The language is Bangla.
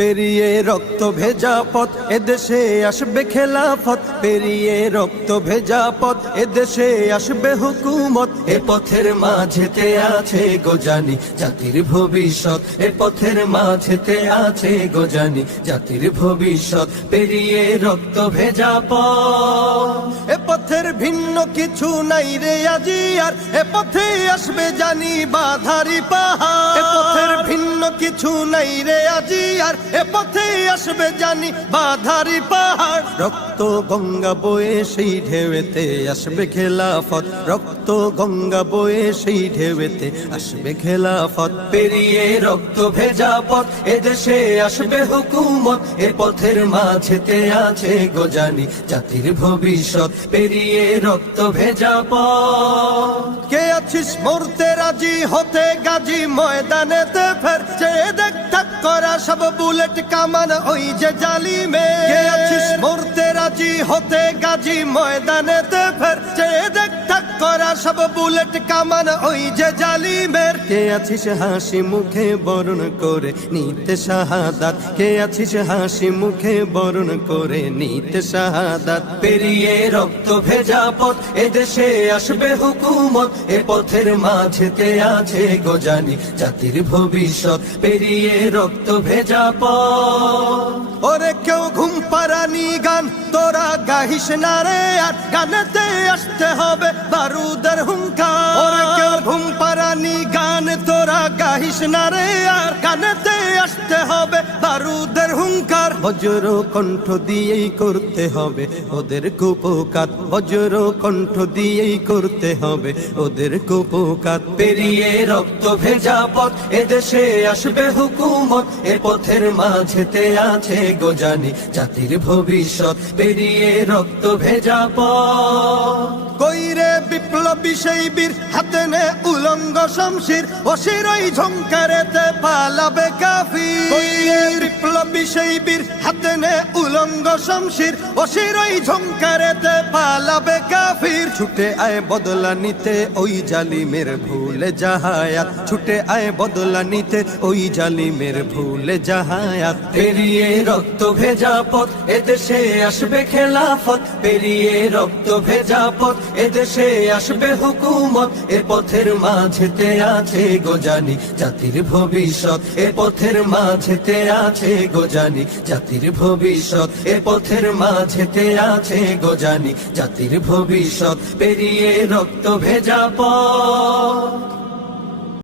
পেরিয়ে রক্ত ভেজা পথ এদেশে আসবে খেলাফত, পেরিয়ে রক্ত ভেজা পথ এদেশে আসবে হুকুমত। এ পথের মাঝেতে আছে গোজানি জাতির ভবিষ্যৎ, এ পথের মাঝেতে আছে গোজানি জাতির ভবিষ্যৎ। পেরিয়ে রক্ত ভেজা পথ, এ পথের ভিন্ন কিছু নাই রে আজি আর, এ পথে আসবে জানি বাধারি পাহাড়। এ পথের ভিন্ন কিছু নাই রে আজি আর, এ পথে আসবে জানি বাধারি পাহাড়। রক্ত গঙ্গা বয়ে সেই ঢেউতে আসবে খেলাফত, রক্ত গঙ্গা বয়ে সেই ঢেউতে আসবে খেলাফত। পেরিয়ে রক্ত ভেজা পথ এদেশে আসবে হুকুমত, এ পথের মাঝেতে আছে গোজানি জাতির ভবিষ্যৎ। পেরিয়ে রক্ত ভেজা পথ, কে আছিস মরতে রাজি হতে গাজী ময়দানেতে ফের, চেয়ে দেখ থাক করা সব বুলেট কামান ওই যে জালিমে। কে আছিস মরতে রাজি হতে গাজী ময়দানেতে ফের, চেয়ে দেখ থাক করা সব বুলেট কামান ওই যে জালিমের। কে আছিস হাসি মুখে বরণ করে নিতে শাহাদাত, কে আছিস হাসি মুখে বরণ করে নিতে শাহাদাত। পেরিয়ে রক্ত ভেজা পথ এদেশে আসবে হুকুমত, এ পথের মাঝেতে আছে গোজানি জাতির ভবিষ্যৎ। পেরিয়ে রক্ত ভেজা পথ, ওরে কেউ ঘুম পাড়ানি গান তোরা গাহিস না রে আর, গানেতে আসতে হবে বারুদের হুঙ্কার। ওরে কেউ ঘুম পাড়ানি গান তোরা গাহিস না রে আর, গানেতে আসতে হবে বারুদের হুঙ্কার। বজ্র কণ্ঠ দিয়েই করতে হবে ওদের কুপকাত, বজ্র কণ্ঠ দিয়েই করতে হবে ওদের কুপকাত। পেরিয়ে রক্ত ভেজা পথ এদেশে আসবে হুকুমত, এ পথের মাঝেতে আছে গোজানি জাতির ভবিষ্যৎ। পেরিয়ে রক্ত ভেজা পথ, কইরে বিপ্লবী সেই বীর হাতে নে উলঙ্গ শমশির, অশিরই ঝংকারেতে পালাবে কাফির। কইরে বিপ্লবী সেই বীর হাতে নে উলঙ্গ শমশির, অশিরই ঝংকারেতে পালাবে কাফির। ছুটে আয় বদলা নিতে ওই জালিমের ভুলে জাহায়াত, ছুটে আয় বদলা নিতে ওই জালিমের ভুলে জাহায়াত। পেরিয়ে রক্ত ভেজা পথ এদেশে আসবে খেলাফত, পেরিয়ে রক্ত ভেজা পথ এদেশে আসবে হুকুমত, এ পথের মাঝেতে আছে গোজানি জাতির ভবিষ্যৎ। এ পথের মাঝেতে আছে গোজানি জাতির ভবিষ্যৎ, এ পথের মাঝেতে আছে গোজানি জাতির ভবিষ্যৎ। পেরিয়ে রক্ত ভেজা পথ।